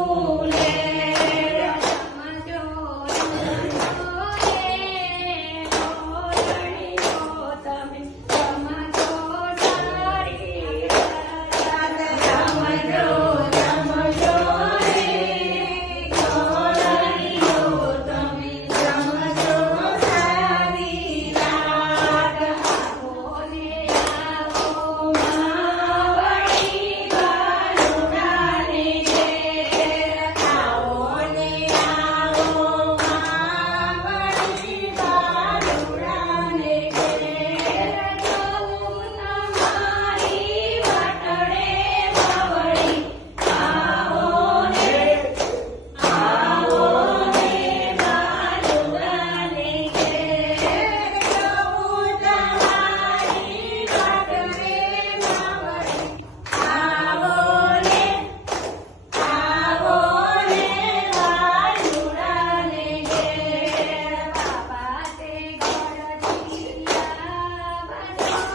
Senhor.